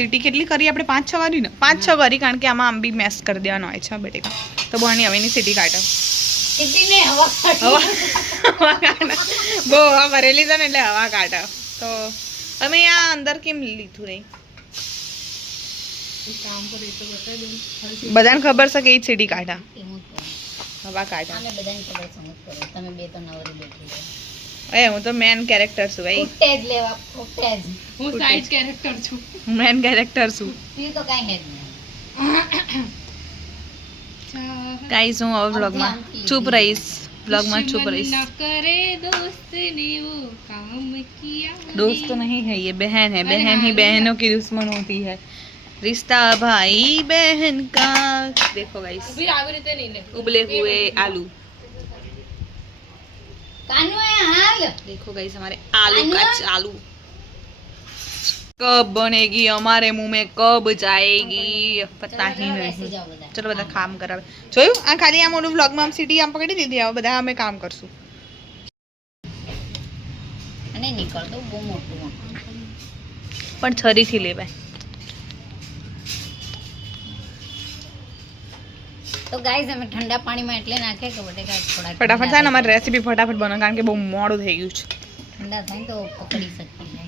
City કેટલી કરી આપણે 5-6 કરી ને 5-6 કરી કારણ કે આમાં આમ બી મેશ કરી દેવાનો હોય છે બટેકા તો બની હવેની સીટી કાઢો સીટી ને હવા કાઢો બહુ હવા ભરેલી છે ને એટલે હવા કાઢો તો અમે આ અંદર કેમ લીધું નહીં બધાને ખબર છે કે એ સીટી કાઢા હવા કાઢા આને બધાને ખબર સમજ પડે તમે બે તો નવરી બેઠી છો એ હું તો મેન કેરેક્ટર છું ભાઈ ફૂટેજ લેવા ફૂટેજ હું સાઇડ કેરેક્ટર છું મેન કેરેક્ટર છું તું તો કાઈ હે જ નહીં ગાઈસ હું હવે વ્લોગમાં ચૂપ રહીશ व्लॉग चुप रही न करे दोस्त ने वो काम किया दोस्त नहीं है ये बहन है बहन ही बहनों की दुश्मन होती है रिश्ता भाई बहन का देखो गाइस अभी આવી રીતે નહીં લે उबले हुए आलू कानू है हाल देखो गाइस हमारे आलू का चालू कब बनेगी हमारे मुंह में कब जाएगी पता ही नहीं चलो બધા કામ કરાવે જોયું આ ખાલી આ મોડું વ્લોગ માં સીટી આમ પકડી દીધી હવે બધા અમે કામ કરશું અને નીકળતો બહુ મોટું પણ છરીથી લેવાય તો ગાઈસ અમે ઠંડા પાણીમાં એટલે નાખે કે બટેકા થોડા ફટાફટ થાય ને અમારી રેસીપી ફટાફટ બનો કારણ કે બહુ મોડું થઈ ગયું છે ઠંડા થાય તો પકડી શકીએ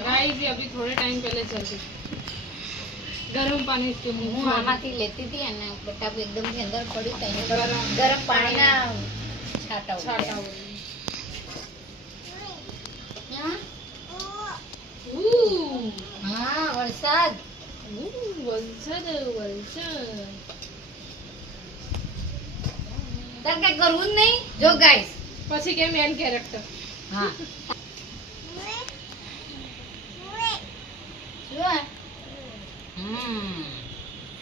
गाइस ये अभी थोड़े टाइम पहले चल रही गरम पानी इसके मुंह હું આમાંથી લેતી હતી અને બટાકું એકદમ થી અંદર પડ્યું તો એને ગરમ પાણીના છાંટા छाटा હા વરસાદ वलसद वलसद તાર કઈ કરવું જ નહીં જો ગાઈસ પછી કે મેન કેરેક્ટર હા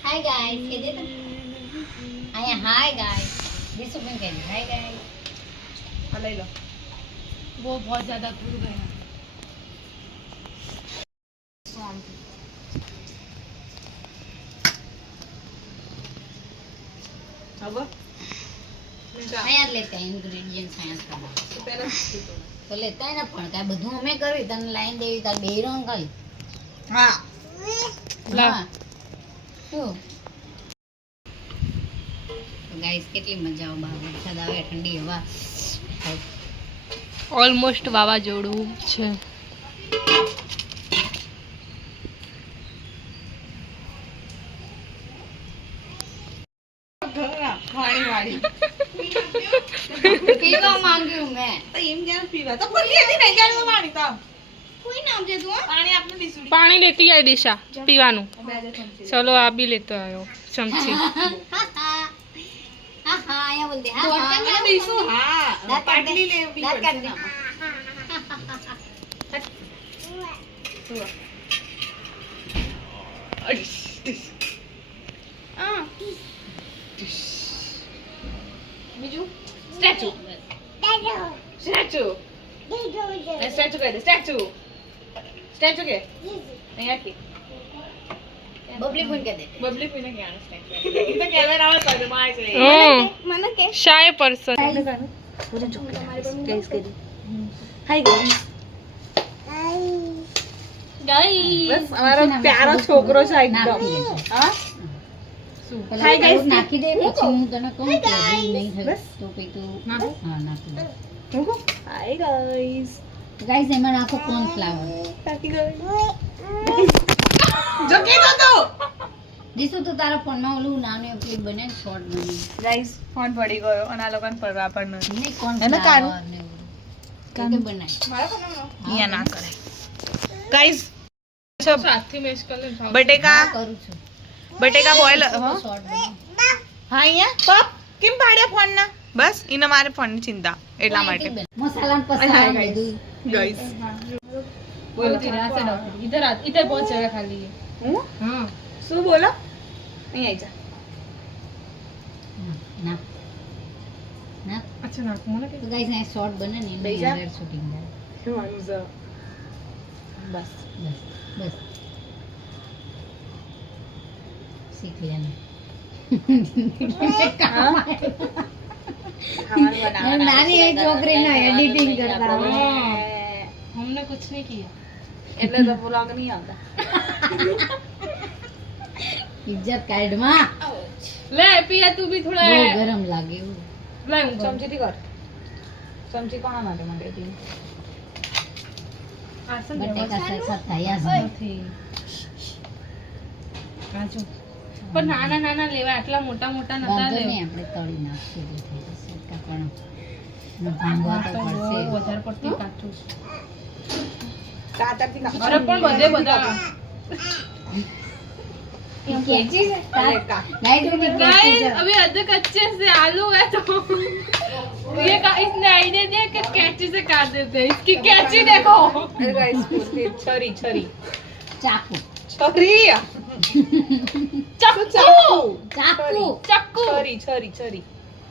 हाय गाइस कह दे तो आया हाय गाइस दिस ओपन कर हाय गाइस આ લઈ લો वो बहुत ज्यादा घुल गया अब आया लेते हैं इंग्रेडिएंट्स आया तो लेता है ना पण काय બધું અમે કરી તને લાઈન દેવી તાર બેરો અંકલ હા લા શું તો ગાઈસ કેટલી મજા આવે બહાર વરસાદ આવે ઠંડી હવા ઓલમોસ્ટ વાવાઝોડું છે ખાણી વાળી પીવા માંગ્યું મેં તો એમ જાણ પીવા તો બોલી હતી નહીં જાણ તો પાણી તો કોઈ નામ છે તું પાણી આપને દીસુડી પાણી લેતી આવી દિશા પીવાનું ચલો આ બી લેતો આવ્યો ચમચી હા હા આયા બોલ દે હા બોટલ ના દીસું હા દાંત કાઢ દે. પાટલી લેવી દાંત કાઢ દે. બીજું સ્ટેચ્યુ સ્ટેચ્યુ સ્ટેચ્યુ કહી દે સ્ટેચ્યુ સ્ટેચ્યુ કે અહીંયા કે બબલી ફોન કર દે બબલી પીને ક્યાં સ્ટેચ્યુ તો કેમેરા આવો તો માય છે મને કે શાય પર્સન હાય ગાઈસ ગાઈસ બસ અમારો પ્યારો છોકરો છે એકદમ હા પેલા Hi guys. નાખી દે પછી હું તને કહું કે હજી નહીં થયું તો પછી તું હા નાખી દે હાય ગાઈસ ગાઈસ એમાં નાખો કોર્નફ્લાવર કાકી ગઈ જો કીધો તો દીસુ તો તારા ફોનમાં ઓલું નાનું એપ્લિક બને શોર્ટ બને ગાઈસ ફોન પડી ગયો અને આ લોકોને પડવા પણ નથી નહીં એને કોર્નફ્લાવર કાઢું? ને કાનું બનાય મારા ફોનમાં અહીંયા ના કરાય ગાઈસ સાથી મેશ કર લે બટેકા કરું છું બટેકા બોઇલ હા શોર્ટ બને અહીંયા પપ કેમ પાડ્યા ફોન ના બસ એને મારે ફોન ની ચિંતા એટલા માટે મસાલા Hi, પસાર guys. બધું ગાઈસ बोलो तेरा से इधर इधर बहुत जगह खाली है હું हाँ શું બોલો અહીં આવી જા ના ના अच्छा ना मुझे તો ગાઈસ આ શોર્ટ બને ને લઈ એની જા. અંદર શૂટિંગ થાય જોવાનું છે બસ બસ બસ શીખ લેને હા ખાવાનું બનાવવાનું નાની એ છોકરીને એડિટિંગ કરતા હોય. हमने कुछ नहीं किया એટલે તો વ્લોગ નહીં આવતા. ઇજ્જત કાઢમાં ले पिया तू भी थोड़ा બહુ ગરમ લાગે એવું. ले હું ચમચીથી કર. ચમચી કોના માટે માંગી આસન બટેકા સરખા થયા છે. નથી કાજુ પણ નાના નાના લેવા આટલા મોટા મોટા નતા વાંધો લેવા નહીં, આપણે તળી નાખીએ એટલે થઈ જશે. કાપણ ભાંગવા તો પડશે. વધારે પડતી કાચું કાતરથી કાપ. અરે પણ બધે બધા कैची से अरे का गाइस ये कैची गाइस से अभी अदरक अच्छे से आलू है तो ये का इसने आइडिया दिया कि कैंची से काट देते हैं इसकी कैंची देखो अरे गाइस छरी छरी चाकू छरी चाकू चाकू चाकू छरी छरी छरी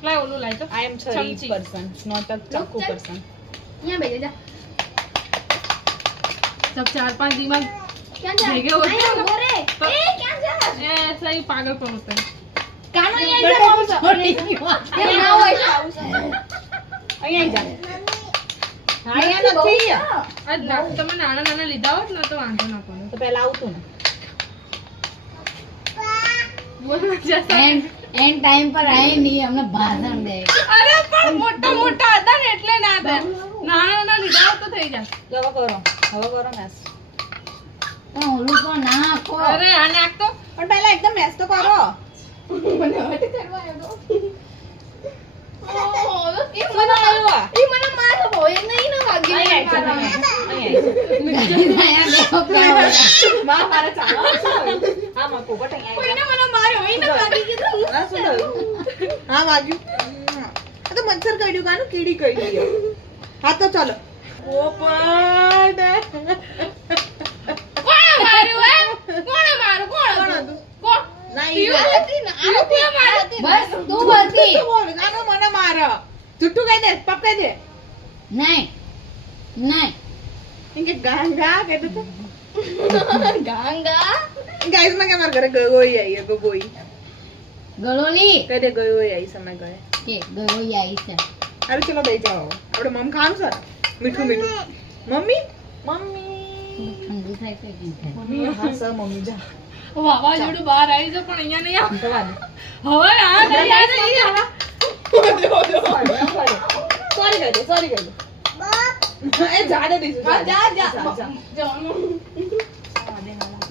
लाओ ओलू लाई तो आई एम छरी चमची. पर्सन नॉट अ चाकू पर्सन. यहाँ भेज जा जब 4-5 दिमाग क्या भेगे होते हैं ना, बोरे तो ए क्या जा ऐसा ही पागल पर होता है कानो ये जा छोटी सी बात ये ना હોય અહીંયા જા. અહીંયા નથી. आज ना તમે નાના નાના લીધા હોત ને તો વાંધો ના પડે તો પહેલા આવતું ને. બોલો જैसा एंड टाइम पर आए नहीं हमने भाषण दे અરે પણ મોટા મોટા હતા ને એટલે ના હતા નાના નાના લીધા હોત તો થઈ જાય હવે કરો. હવે કરો મેસ. तो ओलू तो ना को અરે આ નાખ તો પણ પહેલા એકદમ મેસ તો કરો. એ શું બનાવ્યું આ? મને મારો ભોય નહીં ના વાગી અહીંયા આવ. અહીંયા आया देखो क्या हो रहा આવ. માં મારે ચાલવાનું છે. હા માં પોપટ અહીંયા આવ. મને માર્યો હોય ને વાગી કીધું હા શું થયું? હા વાગ્યું. આ તો મચ્છર કરડ્યું કાનું કીડી કરડી. હા તો ચાલો. પોપટ. કોણ માર્યું હે કોણ મારું કોણ કોણ હતું હતું? કોણ ના ઈ પીવા બોલે. હતી ને આ પીવા મારી बस तू बोलती જુઠ્ઠું બોલે. આનો મને મારે. જુઠ્ઠું કહી દે. પકડી દે. नहीं नहीं એમ કે ગાંગા કહેતો તો. ગાંગા ગાઈસ માં કે મારા ઘરે ગયોઈ આવી છે. ગયોઈ. गलोली કહી દે ગયોઈ આવી છે. મેં ગયે. के गलोई आई से અરે ચલો દઈ જાઓ. આપણે મમ ખાવાનું છે ને? મીઠું મીઠું. મમ્મી મમ્મી ठंडी થાય કે કેમ થાય મમ્મી હા સર મમ્મી જા. વાવાઝોડું બહાર આવી છે પણ અહીંયા નહીં આવે જવા દે. હવે આ નહીં આવે સોરી કહી દે સોરી કહી દે. એ જાડે દીધું જા જા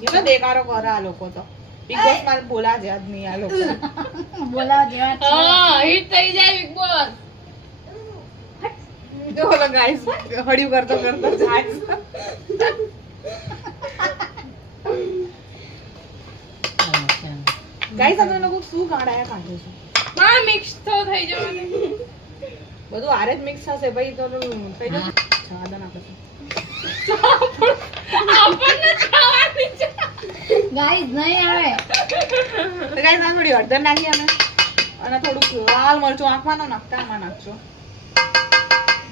એટલો દેકારો કરે આ લોકો તો. બિગ બોસ માં બોલા જ યાદ નહીં આ લોકો. બોલાવ જેવા છે હા હિટ થઈ જાય બિગ બોસ જો બોલો ગાઈસ હળિયું કરતો કરતો જાય. ગાઈસ અમે લોકો શું કાઢાયા કાઢે છે. માં મિક્સ તો થઈ જવાનું બધું આરે જ મિક્સ થશે ભાઈ તો થઈ જશે. જવા દો ને આપણે. આપણને ખાવાની છે ગાઈસ નહીં આવે તો ગાઈસ આ થોડી હળદર નાખી અને થોડુંક લાલ મરચું આંખમાં નાખતા આમાં નાખજો.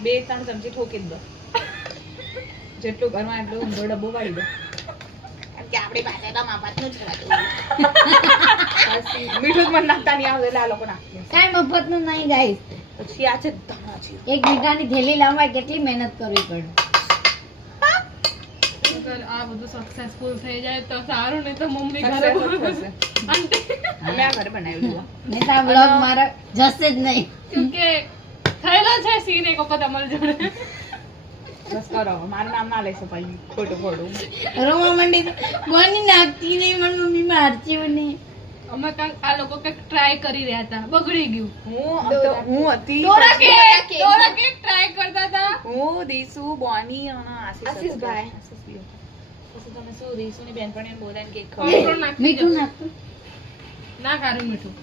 2-3 ચમચી ઠોકી જ દો. જેટલું ઘરમાં એટલું ઊંધો ડબ્બો પાડી દો. કેમ કે આપણી પાસે તો માપાતનું જ ખાતું. મીઠું જ મને નાખતા નહીં આવડે એટલે આ લોકો નાખીએ. કાઈ મફત નું નહીં ગાઈસ પછી આ છે ધાણા છે. એક મીઠાની થેલી લાવવા કેટલી મહેનત કરવી પડે અગર આ બધું સક્સેસફુલ થઈ જાય તો સારું નહીં તો મમ્મી ઘરે Successful બોલે થશે. આંટી અમે આ ઘરે બનાવ્યું છે. નહીં તો આ બ્લોગ મારા જશે જ નહીં કે થયેલો છે સીન એક વખત અમારી જોડે બસ કરો મારું નામ ના લેશો પછી ખોટું ખોટું. રોવા મંડી બની નાખતી નહીં મારી મમ્મી મારતી મને અમે કાંઈક આ લોકો કંઈક ટ્રાય કરી રહ્યા હતા બગડી ગયું હું હતી ડોરા કેક ટ્રાય કરતા હતા હું દીસુ બોની અને આશીષભાઈ પછી તમે શું દીસુની બેનપણીને બોલાવીને કેક થોડું ખવડાવ્યું. નાખી મીઠું દો. નાખતું ના ખારું મીઠું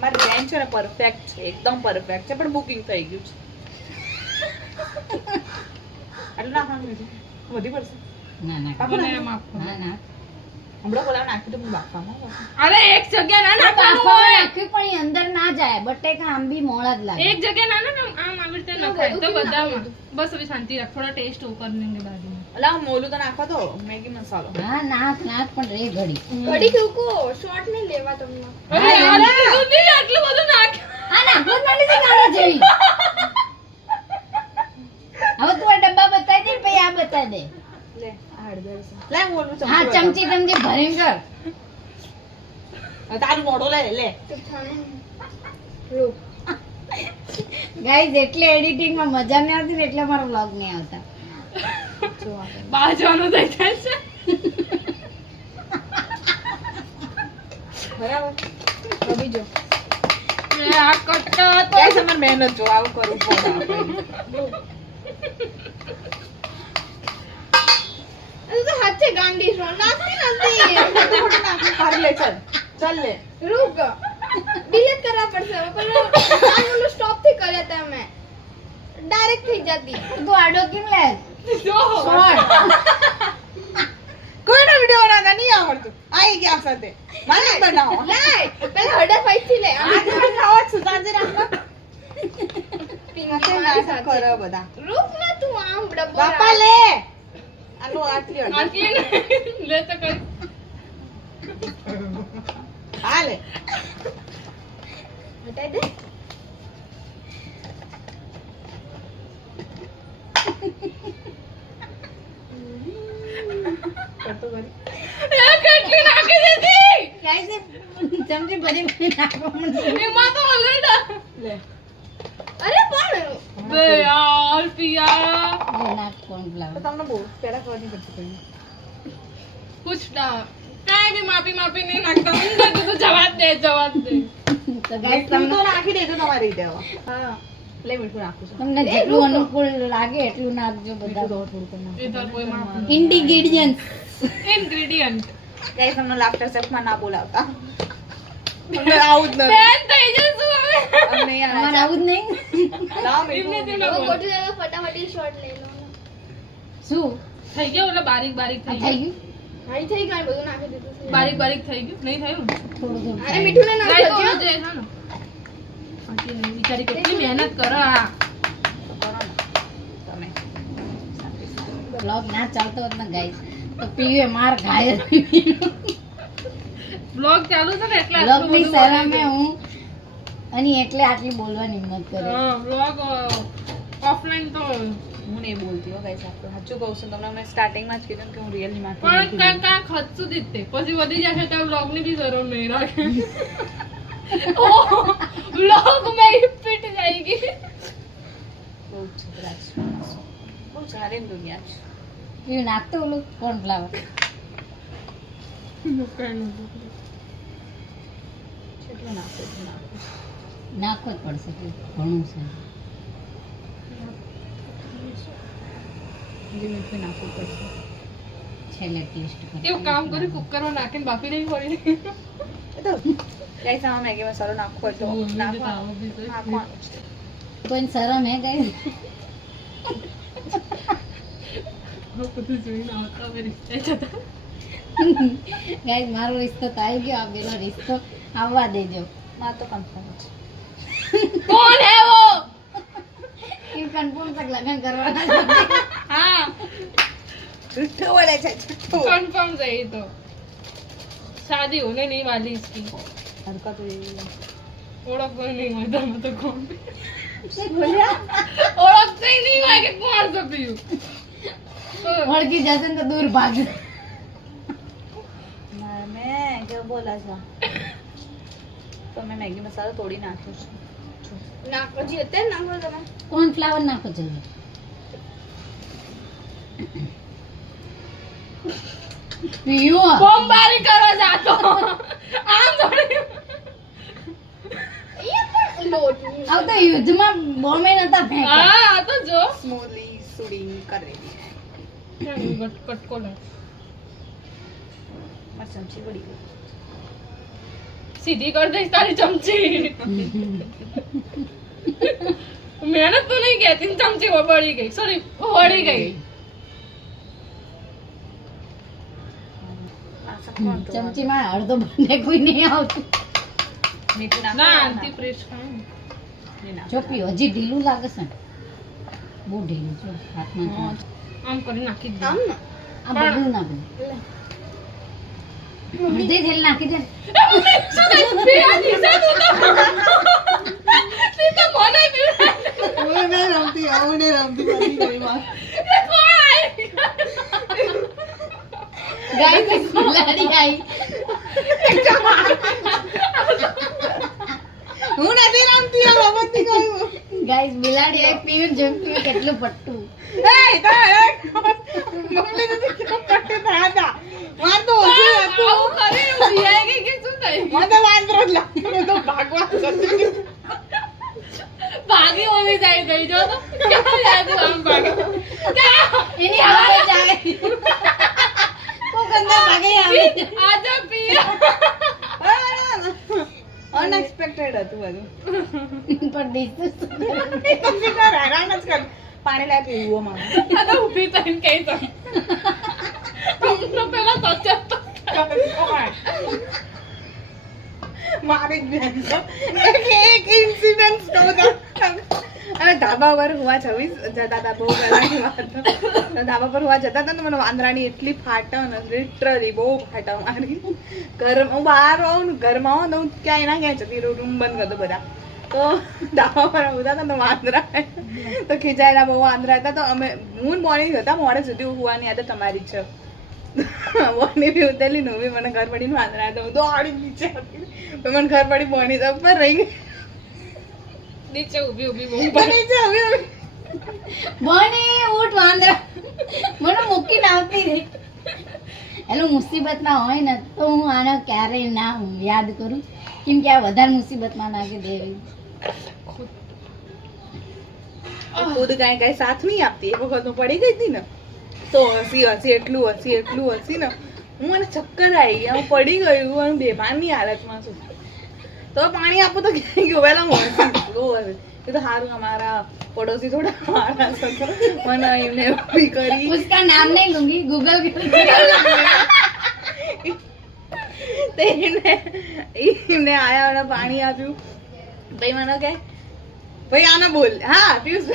મારી બેન છે ને પરફેક્ટ છે એકદમ પરફેક્ટ છે પણ બુકિંગ થઈ ગયું છે. આટલું ના ખાવાનું મીઠું વધી પડશે. ના ના કાપો મને ને. માફ કરો. ના ના હમણાં બોલાવ નાખી તો હું બાફવામાં. અરે એક જગ્યા ના નાખવાનું બાફા હોય નાખ્યું પણ ઈ અંદર ના જાય બટેકા આમ બી મોળા જ લાગે એક જગ્યા ના ના આમ આવી રીતે નખાય તો બધામાં બસ હવે શાંતિ રાખ થોડા ટેસ્ટ ઓકર લેંગે બાજુમાં અલા મોલું તો નાખો તો મેગી મસાલો. હા નાખ નાખ પણ રે ઘડી અરે યાર, આટલું બધું નાખ્યું આ નાખવું જ નથી કાળા જેવી. હવે તું આ ડબ્બા બતાવી દે ને પછી આ બતાવી દે. લે આ હળદર છે. લે હું ઓલું હા ચમચી ચમચી ભરીને કર. હવે તારું મોઢું લે લે ગાઈઝ એટલે એડિટિંગ માં મજા નહીં આવતી ને એટલે મારો વ્લોગ નહીં આવતા. જો આ બાજવાનું થઈ જાય છે. બરાબર હવે જો મેં આ કટ્ટા તો ગાઈસ અમાર મહેનત જો આવું કરવું પડે આપણે તો હાથે ગાંડી છો નાખતી નથી. ખોટું નાખી કરી લે ચાલ ચાલ લે રૂક ડિલીટ કરવા પડશે પણ આનું સ્ટોપ થી કર્યા હતા મેં ડાયરેક્ટ થઈ જતી. તું આડો કેમ લે? જો શોર્ટ. કોઈનો વિડિયો બનાવતા નહીં આવડતું આઈ ગયા સાથે મને બનાવો લાય પેલા હડા ફાઈટ થી લે આ તો ખાવા સુતાજે રાખો પિંકી ના કરો બધા રૂક ને તું આમ ડબ્બો બાપા લે આલો આટલી અડધી. આટલી લે તો કઈ હા લે હટાઈ દે. કરતો કરી એ કેટલી નાખી દીધી ગાઈઝ ચમચી ભરી નાખવા માંડી. એમાં તો ઓલરેડી લે અરે પણ બે યાર પિયા જો નાખ cornflower. તો તમને બહુ પેલા ખબર નહીં પડતી કોઈ પૂછતા કાંઈ બી માપી નહીં નાખતા હું કીધું તું જવા જ દે તો ગાઈઝ મીઠું તો તમને નાખી દેજો તમારી રીતે હવે હા લે મીઠું નાખું છું તમને જેટલું અનુકૂળ લાગે એટલું નાખજો બધા. થોડું થોડું કરી એ તો કોઈ માપ ઇન્ડિગ્રેડિયન્ટ. ઇન્ગ્રેડિયન્ટ ગાઈસ તમને લાફ્ટર શેફમાં ના બોલાવતા અમને આવું જ નથી બેન થઈ જશું હવે અમને યાર અમારે આવું જ નહીં. લાવ એમને મીઠું તેનો બોલ. ફટાફટી શોટ લઈ લો શું થઈ ગયો એટલે બારીક બારીક આ થઈ થઈ ગયું ગયું? હાઈ થઈ ગઈ બધું નાખી દીધું છે બારીક થઈ ગયું નહીં થયું થોડું થોડું અરે મીઠું ને લાઈ તો નાખજો જે છે ને બાકી નહીં. બિચારી કેટલી મહેનત કરે આ કરો ને તમે બ્લોગ ના ચાલતો હોત ને ગાઈસ તો પીવે માર ખાય. બ્લોગ ચાલુ છે ને એટલે બ્લોગ ની શરમે હું અને એટલે આટલી બોલવાની હિંમત કરે. બ્લોગ ઓફલાઈન તો હું નહીં બોલતી હો ગાઈસ આપણે સાચું કહું છું તમને મેં સ્ટાર્ટિંગમાં જ કીધું કે હું રિયલી પણ માથી કાંઈક હદ સુધી જ તે પછી વધી જશે તો બ્લોગ ની બી જરૂર નહીં રાખે બ્લોગ મેં પીટ જાયગી બહુ છોકરા છે બહુ સારી દુનિયા છે પીવું નાખતો ઓલું cornflower. કેટલું નાખો એટલું નાખો નાખવો જ પડશે ઘણું છે. હજી મીઠું નાખવું પડશે છેલ્લે ટેસ્ટ એવું કામ કર્યું કુકરમાં નાખીને બાફી દેવી પડી એ તો ગાઈસ આમાં મેગી મસાલો નાખવો હોય તો નાખવાનો કોઈ શરમ હે ગાઈસ? બધું જોઈને આવતા હવે રિશ્તે જતા ગાઈસ મારો રિશ્તો તો આવી ગયો. આ પેલો રિશ્તો આવવા દેજો. માં તો કન્ફર્મ છે કોણ હે વો એ કન્ફર્મ તક લગન કરવાના છે. હા જુઠ્ઠું બોલે છે જુઠ્ઠું कंफर्म सही तो शादी होने नहीं वाली इसकी હરકત એવી ओळख कोई नहीं हुई तो मैं तो कौन બોલ્યા ओळख से ही नहीं हुआ कि कौन सा पीयूं ઓળખી જશે ને તો દૂર ભાગ. મેં કેવું બોલા છો તો મેં મેગી મસાલો તોડી નાખ્યો છે નાખો જી અત્યારે નાખો તમે કોર્નફ્લાવર નાખો જોઈએ. પીવું बमबारी करो जातो आम थोड़ी અહીંયા પણ લોટ આવ તો યુદ્ધમાં બોમ્બે નતા ફેંકા. हाँ आ तो जो સ્મૂથલી સુડીંગ કરી कटको ले મારી ચમચી પડી ગઈ सीधी कर दे तारी चमची मेहनत तो नहीं कहती चमची वो बड़ी गई सॉरी वो बड़ी गई ચમચીમાં અડધો બંને કોઈ નહીં આવતું. મીઠું ना નાખો आंटी प्रेस खाऊं જો પીવું હજી ઢીલું લાગે છે ને. બહુ ઢીલું છે હાથમાં જો. आम कर नाखी दे આમ ને આ બધું નાખી દે. અડધી થેલી નાખી દે. पिया नहीं से तू तो તે તો મને બી હું નહીં રમતી આવું નહીં રમતી પડી ગઈ માં એ કોણ આવી ગાઈસ બિલાડી આવી હું નથી રમતી આ રમતી ગયું ગાઈસ બિલાડી આવી પીયું જમ્પી કેટલું પટ્ટું એ તો મમ્મી નથી કેમ પટ્ટે થયા હતા માર તો ઓછી હતું આવું કરે એવું રિયાઈ ગઈ કે શું થયું મને તો વાંદરો જ લાગ્યો મેં તો ભાગવા જતી ભાગી ઓલી જાય ગઈ જો તો ક્યાં યાદ આમ ભાગી એની આવાજ આવે કોક અંદર ભાગે આવે આજા પિયા અનએક્સપેક્ટેડ હતું બધું પણ દીસું પછી તો હેરાન જ કર પાણી લાય પીવું માં અને ઊભી થઈને કહી દઉં તમને પેલા સચેત મારી જ બેન તો એક ઇન્સિડન્ટ કહું અમે ધાબા પર હુવા 26 જતા હતા બહુ પહેલાની વાત તો ધાબા પર હુવા જતા હતા ને મને વાંદરાની એટલી ફાટો ને લિટરલી બહુ ફાટો મારી ઘર હું બહાર હોઉં ને ઘરમાં હોઉં તો હું ક્યાંય ના ક્યાંય જતી રૂમ બંધ કરતો બધા તો ધાબા પર ઉતા હતા ને વાંદરા તો ખીચાયેલા બહુ વાંદરા હતા તો અમે હું મોર્નિંગ હતા મોડે સુધી હુવાની આદત તમારી જ છે બોની બી ઉતરેલી ને બી મને ઘર પડીને વાંદરા હતા હું દોડી નીચે હતી મને ઘર પડી બોની તો ઉપર રહી ગઈ નીચે ઊભી ઊભી બહુ નીચે આવી બને ઉઠ વાંદરા મને મૂકીને આવતી રહી એટલે મુસીબતમાં હોય ને તો હું આને ક્યારેય ના યાદ કરું કેમ કે આ વધારે મુસીબતમાં નાખી દેવી ખુદ કાંઈ કાંઈ સાથ નહીં આપતી એક વખત હું પડી ગઈ હતી ને તો હસી એટલું ને હું મને ચક્કર આવી ગયા હું પડી ગયું અને બેભાનની હાલતમાં છું તો પાણી આપું તો ક્યાંય ગયું પહેલા હું હસી બહુ હસી એ તો સારું અમારા પડોશી થોડા માણસ હતો મને એમને ઊભી કરી उसका नाम नहीं लूंगी गूगल તે એમને આયા અને પાણી આપ્યું ભાઈ મને કહે ભાઈ આને બોલ હા પિયુષ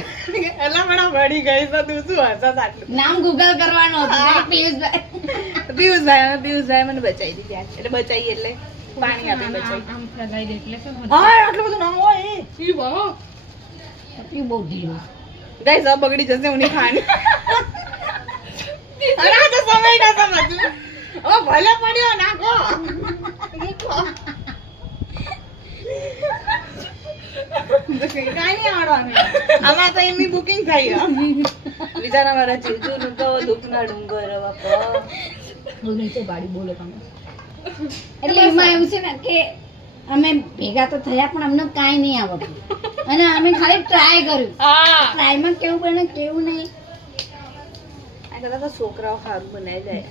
એટલે મને પડી ગઈ તો તું શું હસસ આટલું नाम गूगल करवानो હતો પિયુષભાઈ મને બચાવી દીધી આજ. એટલે બચાવી એટલે પાણી આપી બચાવી આમ ફેલાઈ દે એટલે શું હા આટલું બધું ના હોય ઈ વાહ એટલી બહુ ઢીલો ગાઈસ આ બગડી જશે હું નહીં ખાણી અરે આ તો સમય ના સમજુ ઓ ભલે પડ્યો નાખો કાંઈ નહીં આવડવાનું આમાં તો એમની બુકિંગ થઈ બિચારા મારા જીજુનું તો દુઃખના ડુંગર બાપા નીચે ગાડી બોલો તમે એટલે એમાં એવું છે ને કે અમે ભેગા તો થયા પણ અમને કાંઈ નહીં આવડતું અને અમે ખાલી ટ્રાય કર્યું હા ટ્રાયમાં કેવું બને કેવું નહીં આ કદાચ તો છોકરાઓ સારું બનાવી જાય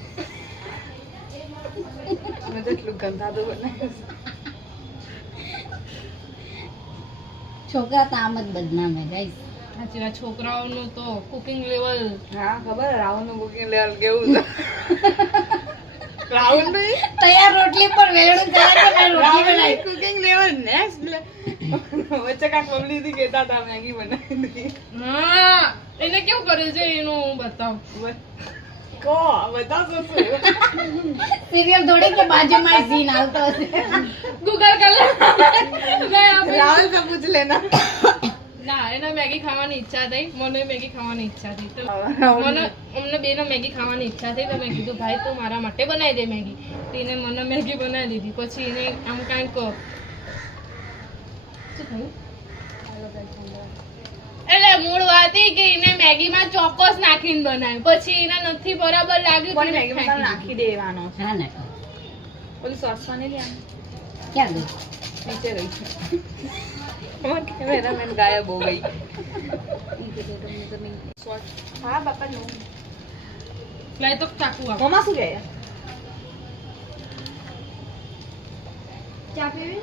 મેં તો એટલું ગંધાતું બનાવ્યું છોકરા તો આમ જ બદનામે ગાઈસ સાચી વાત છોકરાઓનું તો કુકિંગ લેવલ હા ખબર રાહુલનું બુકિંગ લેવલ કેવું છે રાહુલ નહીં તૈયાર રોટલી પર વેલણું ચડાવી ને રોટલી રાહુલ બનાવી કુકિંગ લેવલ નેક્સ્ટ વચ્ચે કાંક બબલી થી કહેતા હતા મેગી બનાવી દીધી હા એને કેવું કર્યું છે એનું હું બતાવું કો બતાવશો શું સિરિયલ થોડી કે બાજુમાં સીન આવતો હશે ગૂગલ કર લે મેં આપણે રાહુલ સે પૂછ લેના ના એને મેગી ખાવાની ઈચ્છા થઈ મને મેગી ખાવાની ઈચ્છા થઈ તો રાહુલ મને અમને બેને મેગી ખાવાની ઈચ્છા થઈ તો મેં કીધું ભાઈ તું મારા માટે બનાવી દે મેગી તો એને મને મેગી બનાવી દીધી પછી એને આમ કાંઈક શું થયું એટલે મૂળ વાત ઈ કે એને મેગીમાં ચોકોસ નાખીને બનાવ્યું પછી એને નથી બરાબર લાગ્યું કોની તો મેગી મસાલો નાખી દેવાનો છે હા ના ઓલી સોસ માં નહીં લેવાનું ક્યાં ગઈ નીચે રહી છે અમાર કેમેરામેન ગાયબ હો ગઈ હા બાપા નો લાય તો ચાકુ આપ મમ્મા શું કહે ચા પીવી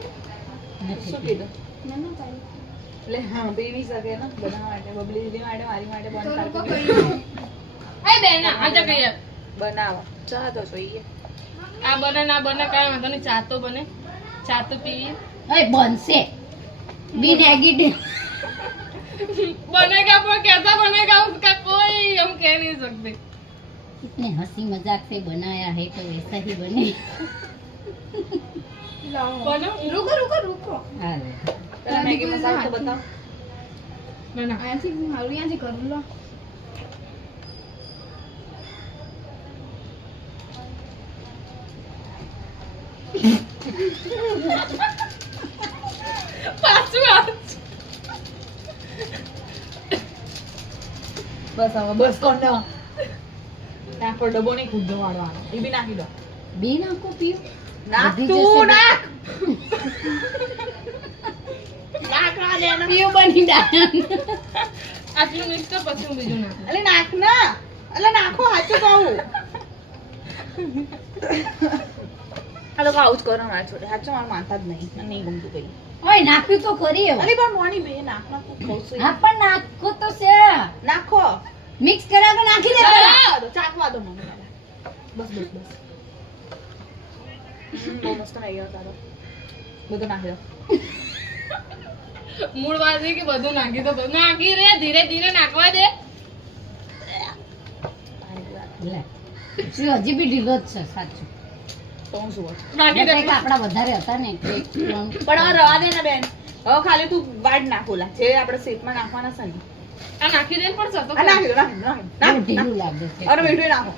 શું કીધું ના ના પાડી એટલે હા પીવી શકે ને બધા માટે બબલી દીદી માટે મારી માટે તો બંધ લોકો કરી કઈ એ બેન આજા કહીએ બનાવો ચા તો જોઈએ આ બને ના બને કાંઈ વાંધો નહીં ચા તો બને ચા તો પીવી ઓય બનશે બી નેગેટિવ बनेगा पर कैसा बनेगा उसका कोई हम कह नहीं सकते इतने हंसी मजाक से बनाया है तो वैसा ही बने बनो रुको रुको रुको अरे પેલા મેગી મસાલો તો બતાવ. ના ના અહીંયાથી મારું અહીંયાથી કરું લો. પાછું આવ. બસ હવે બસ કોણ દો. નાખ પર ડબ્બો નહીં ખુદ વાળવાનો. એ બી નાખી દો. બે નાખો પીવું નાખ બધી તું જશે. નાખ. નાખ ના દે ના. પીવું બની ડાયન આટલું મિક્સ કર પછી હું બીજું નાખું. અલે નાખ ના. અલે નાખો સાચું કહું. આ લોકો આવું જ કરો મારા છોડે. સાચું મારું માનતા જ નહીં. મને નહીં ગમતું કઈ. ઓય નાખ્યું તો ખરી હવે અલી પણ મોની બે નાખ ના તું ખાઉં છું. હા પણ નાખો તો છે નાખો. મિક્સ કર્યા તો નાખી દે પેલા. ચાખવા દો, ચાખવા દો મમ્મી. બસ બસ બસ. બહુ મસ્ત થઈ ગયો તારો. બધું નાખી દો. મૂળ વાત છે કે બધું નાખી દો. નાખી રે, ધીરે ધીરે નાખવા દે. લે શું હજી બી ઢીલો જ છે સાચું તો હું શું વાત. નાખી દે. કંઈક આપણા વધારે હતા ને એટલે ત્રણ. પણ હવે રવા દે ને બેન. હવે ખાલી તું વાડ નાખોલા જે આપણે શેપમાં નાખવાના છે ને. આ નાખી દે પણ સતો આ નાખી દો, નાખી દો, નાખી દો. બહુ નાખ, ઢીલું નાખ. લાગે છે અરે મીઠું નાખો.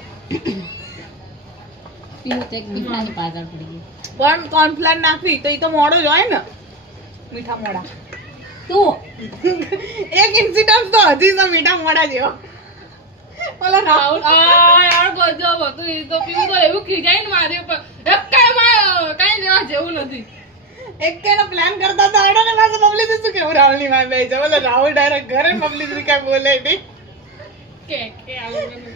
પીવું તો એક દીપડાની પાછળ પડી ગઈ પણ કોર્નફ્લાવર નાખવી તો એ તો મોડો જ હોય ને. મીઠા મોડા. તું એક ઇન્સિડન્ટ તો હજી તો મીઠા મોડા જેવો. ઓલા રાહુલ આ યાર ગજબ હતું. એ તો પીવું તો એવું ખીજાય ને મારી ઉપર. એક કાંઈ લેવા જેવું નથી. એક કેનો પ્લાન કરતા હતા આડો ને પાછો બબલી દીધું શું કેવું રાહુલ ની માં બેસી જાય. ઓલા રાહુલ ડાયરેક્ટ ઘરે બબલી દીધું કઈ બોલે નહીં. કે આ લોકોને.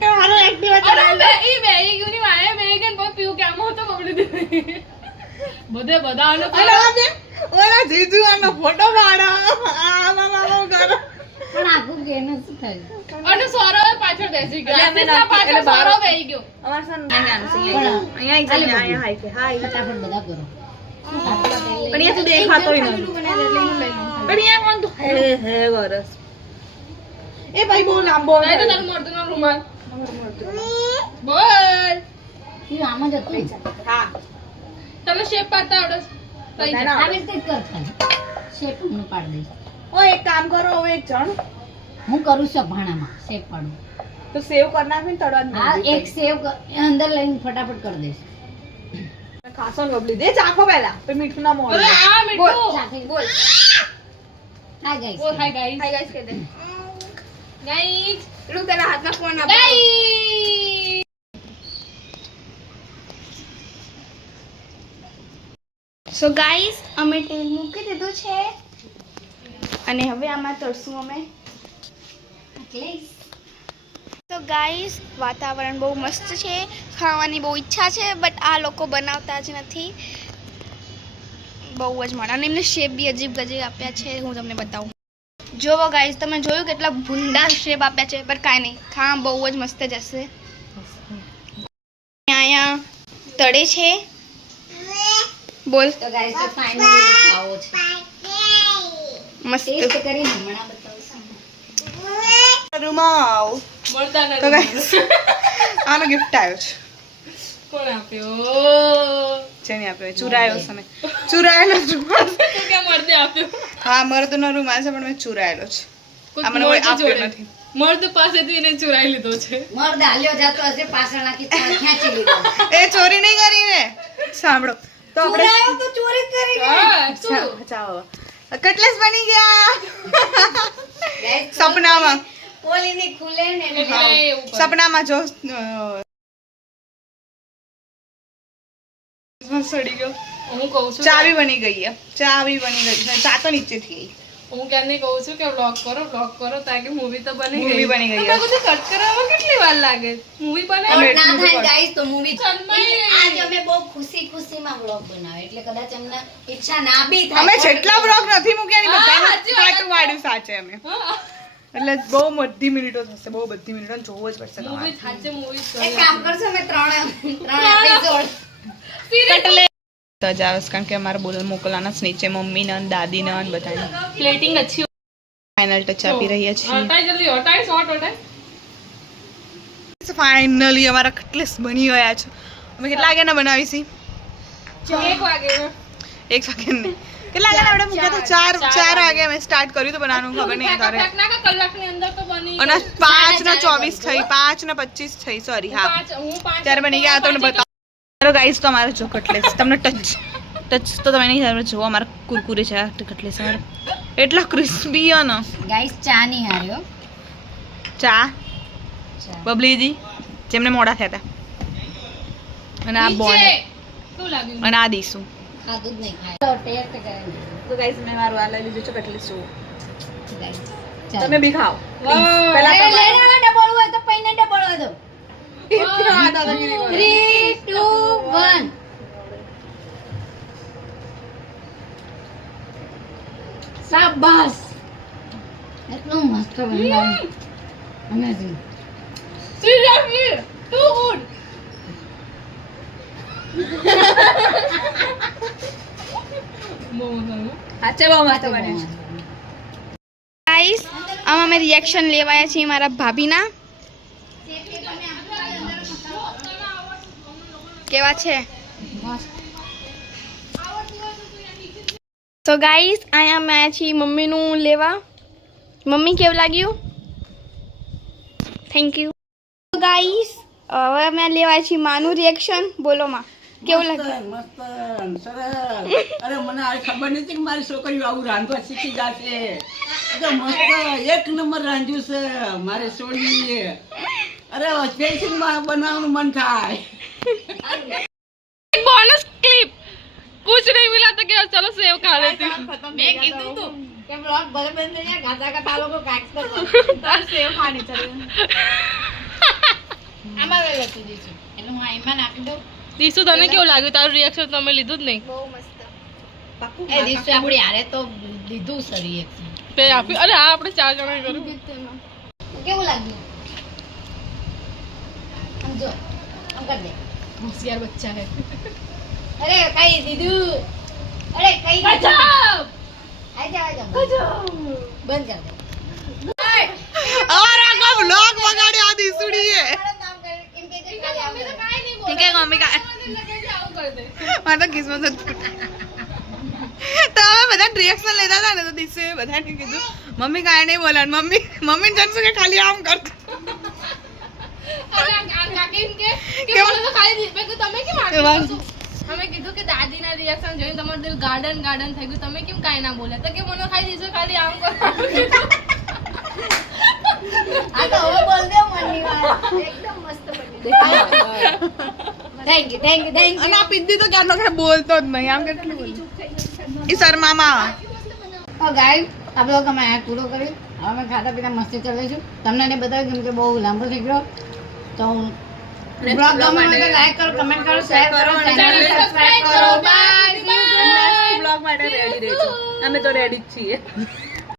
કે મારો એક્ટિવા અરે બે ઈ ગયું ની વાય બે ગન બહુ પીવું કે આમ તો બબડી દે. બધા આનો અરે આ દે ઓલા જીજુ આનો ફોટો પાડો. આ મામા કરો. પણ આખું ગેને શું થયું અને સૌરવ પાછળ બેસી ગયો. એટલે અમે આશીષના નાખી- પાછળ એટલે બહાર- સૌરવ બેસી ગયો. અમાર સન અહીંયા પણ અહીંયા હાઈ કે હાઈ. ફટાફટ બધા કરો પણ અહીંયા તો દેખાતોય નથી. પણ અહીંયા કોણ તો હે વરસ. એ ભાઈ બહુ લાંબો નહીં તો તારું મોઢુંનો રૂમાલ. બોલ. પીવું આમ જ હતું હા તમે શેપ પાડતા આવડે છે? કઈ ના, જાય? ના. આવી રીતે જ કર ખાલી શેપ હું પાડી દઈશ ઓ એક કામ કરો હવે એક જણ હું કરું છું ભાણામાં શેપ પાડું તો સેવ કરી નાખી ને તળવા હા એક સેવ અંદર લઈને ફટાફટ કરી દઈશ ખાસો ને બબલી દે ચાખો પહેલા તો મીઠું ના મોળ અરે આ મીઠું. બોલ હા ગાઈસ બોલ હાય ગાઈસ. હાય ગાઈસ કહી દે ગાઈસ. રૂક તેના હાથમાં ફોન આપો ગાઈસ. સો ગાઈસ અમે તેલ મૂકી દીધું છે અને હવે આમાં તળશું અમે. તો ગાઈસ વાતાવરણ બહુ મસ્ત છે, ખાવાની બહુ ઈચ્છા છે બટ આ લોકો બનાવતા જ નથી. બહુ જ મોડા અને એમને શેપ બી અજીબ ગજીબ આપ્યા છે. હું તમને બતાવું. જોવો ગાઈસ તમે જોયું કેટલા ભૂંડા શેપ આપ્યા છે બટ કાંઈ નહીં, ખા બહુ જ મસ્ત જશે. અહીંયા તળે છે. બોલ તો ગાઈસ તો ફાઇનલી ખાવો છે મસ્ત. ટેસ્ટ કરીને હમણાં બતાવશું રૂમાવ મળતા તો નથી. ગાઈસ આનો ગિફ્ટ આવ્યો છે. કોણ આપ્યો? જેને આપ્યો ચુરાયો છે મેં ચુરાયેલો રૂમાલ. તું કેમ મળદે આપ્યો? હા મર્દનો રૂમાલ છે પણ મેં ચુરાયેલો છે. કોઈ આ મને કોઈ મર્દ આપ્યો જોડે. નથી. મર્દ પાસેથી એને ચોરાઈ લીધો છે. મર્દ હાલ્યો જતો હશે પાછળ નાખી ખેંચી લીધો એ ચોરી નહીં કરી ને. સાંભળો તો આપણે ચોરાયો તો ચોરી કરી હા, શું? ચાલો કટલેસ બની ગયા Guys, સપનામાં પોલીની ખુલે ને એટલે એટલે એવું કરે. સપનામાં જો સડી ગયો. હું કહું છું ચાવી બની ગઈ છે. ચાવી બની ગઈ છે. ચા તો નીચેથી ગઈ. હું ક્યારની કહું છું કે vlog કરો તાકે મૂવી તો બની Movie બની ગઈ તો બધું કટ કરવામાં કેટલી વાર લાગે? મૂવી બને અમે ના એટલું થાય બધું ગાઈસ તો મૂવી સન્માઈ. આજ અમે બહુ ખુશીમાં વ્લોગ બનાવ્યો એટલે કદાચ અમને ઈચ્છા ના બી થાય અમે જેટલા બ્લોગ નથી મૂક્યા ને હા, બધાનું સાચી વાત. પાટું વાળ્યું સાચે અમે. હા, એટલે બહુ બધી મિનિટો થશે. બહુ બધી મિનિટો અને જોવો જ પડશે મૂવી તમારે. સાચે મૂવી એક કામ કરશો અમે ત્રણ એપિસોડ સજાવસ કારણ કે અમારે બોલ મોકલવાના છે નીચે મમ્મીને અને દાદીને અને બધાને પ્લેટિંગ अच्छी ફાઇનલ ટચ આપી રહ્યા છીએ. હટાઈ જલ્દી હટાઈ શોર્ટ હટાઈ. ફાઇનલી અમારા કટલેસ બની ગયા છે. અમે કેટલા વાગ્યાના બનાવી છીએ? 1 વાગે. 1 સેકન્ડ ને કેટલા વાગે આપણે મૂક્યા હતા? 4 વાગે અમે સ્ટાર્ટ કર્યું હતું બનાવવાનું, ખબર નહીં તારે. કલાકની અંદર તો બની અને 5:24 થઈ, 5:25 થઈ, સોરી. હા, ત્યારે બની ગયા. તમને બતાવો. ચાલો ગાઈસ, તો અમારે જો કટલેસ તમને ટચ તો તમે નહીં તમે જુઓ, અમારા કુરકુરે છે આ કટલેસ અમારે એટલા ક્રિસ્પી અને ગાઈસ ચા નહીં હાર્યો. ચા બબલીજી જેમને મોડા થયા હતા, અને આ બોન, શું લાગ્યું? અને આ દીસું. ખાધું જ નહીં ખાય ટેસ્ટ કરે તો ગાઈસ મેં મારું આ લઈ લીધું છે કટલેસ. જુઓ, ગાઈસ તમે બી ખાઓ પેલા ડબલ હોય તો પૈને ડબલ હોય તો 3 2 1 શાબાશ. એટલું મસ્ત બનાવ્યું. અમેઝિંગ. Seriously, too good. સાચે બહુ મસ્ત બને છે. ગાઈસ આમાં અમે રિએક્શન લેવાયા છીએ મારા ભાભીના. કેવા છે? તો ગાઈસ અહીંયા અમે આવ્યા છીએ મમ્મીનું લેવા. મમ્મી કેવું લાગ્યું? Thank you. ગાઈસ હવે અમે લેવાયા છીએ માનું રિએક્શન. બોલો માં કેવું લાગ્યું? મસ્ત સરસ. અરે મને આ ખબર નથી કે મારી છોકરીઓ આવું રાંધવા શીખી જશે. તો મસ્ત એક નંબર રાંધ્યું છે મારે છોડીએ. અરે સ્પેશિયલ બનાવવાનું મન થાય. बोनस क्लिप कुछ नहीं मिला तो क्या, चलो सेव खा लेती हूँ. મેં કીધું તું કે બ્લોગ બરાબર થઈ જાય ગાતા ગાતા લોકો કાટ કરો. સેવ ખાની ચાલે. આમાં વેલ હતી દીધું એટલે હું આમાં નાખી દઉં. દીસુ તને કેવું લાગ્યું? તારું રિએક્શન તમે લીધું જ નહીં. બહુ મસ્ત. એ દિવસે આપણી હારે તો લીધું સર રિએક્શન. તે આપ્યું. અરે હા, આપણે 4 જણા કર્યું. કેવું લાગ્યું? આમ જો આમ કર દે. હોશિયાર બચ્ચા હે. અરે કઈ દીધું. અરે કઈ દીધું. આઈ જા બંધ કર દે. અમારા આખો vlog બગાડ્યો આ દીસુડીએ. મારું કામ કર એમ કે જે ખાલી આમ કરે. ઠીક હે મમ્મી કા આવું કર દે. મારા તો કિસ્મત જ તો અમે બધા રિએક્શન લેતા હતા ને, તો દીસુએ બધાને કીધું મમ્મી કાંઈ નહીં બોલાય. મમ્મી જણશું કે ખાલી આમ કરતો. અરે આ કાકી એમ કે કેમ? મને તો ખાલી દીધું. મેં કીધું તમે કેમ આટલું કરશો? અમે કીધું કે દાદીના રિએક્શન જોઈને તમારું દિલ ગાર્ડન ગાર્ડન થઈ ગયું, તમે કેમ કાંઈ ના બોલ્યા? તો કે મને ખાલી દીધું, ખાલી આમ કરો. આ તો હવે બોલ દે મનની વાત. એકદમ મસ્ત બની. Thank you thank you thank અને આ પિદ્દી તો ક્યારનો કઈ બોલતો જ નહીં. આમ કેટલું બોલ ઈ શર્મામાં. યુ. ગાઈસ આ બ્લોગ અમે આ પૂરો કર્યો. હવે અમે ખાતા પીતા મસ્તી ચાલીશું. તમને ને બતાવ્યું કેમ કે બહુ લાંબો થઈ ગયો. તો બ્લોગ ગમે તો લાઈક કરો, કમેન્ટ કરો, શેર કરો, ચેનલ સબસ્ક્રાઇબ કરો. બાય. નેક્સ્ટ બ્લોગ માટે રેડી રહેજો. અમે તો રેડી જ છીએ.